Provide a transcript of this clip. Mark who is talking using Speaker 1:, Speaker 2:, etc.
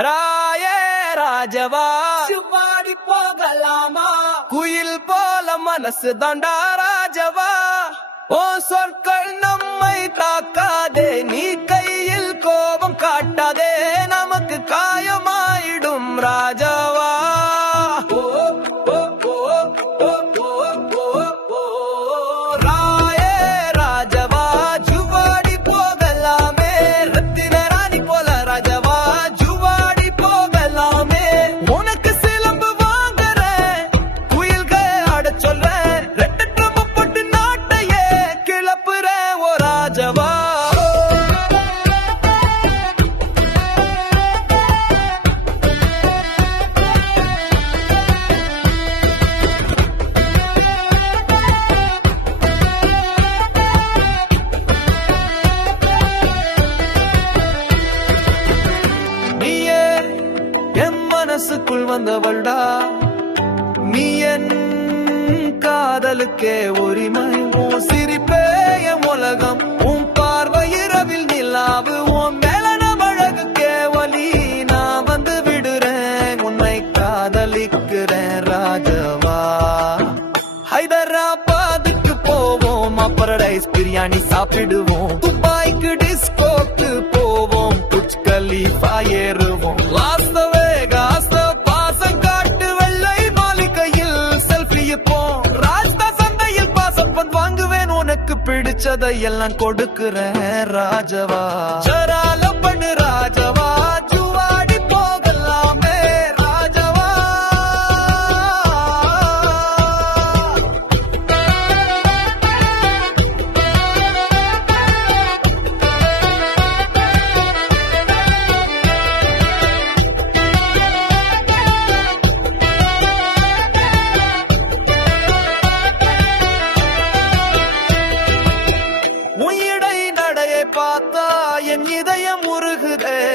Speaker 1: ராயே ராஜவா
Speaker 2: பாடி போகலாமா
Speaker 1: குயில் போல மனசு தாண்டா ராஜவா ஓ சொற்கள் நம்மை தாக்காதே நீ கையில் கோபம் காட்டாதே நமக்கு காயமாயிடும் ராஜவா ஓ, ஓ, ஓ, ஓ, ஓ, ஓ, ஓ. ராஜவா? மனசுக்குள் வந்தவள்டா. நீ என் காதலுக்கே உரிமை. சிரிப்பே போவோம் அப்பரடைஸ் பிரியாணி சாப்பிடுவோம். துபாய்க்கு டிஸ்கோக்கு போவோம். குச் கலீஃபா ஏறுவோம். லாஸ் வேகாஸ் பாசம் காட்டு வெள்ளை மாளிகையில் செல்ஃபி எடுப்போம். ராஸ்தா சந்தையில் பாசப்பன் வாங்குவேன். உனக்கு பிடிச்சதை எல்லாம் கொடுக்கிறேன் ராஜவா. சரால hey.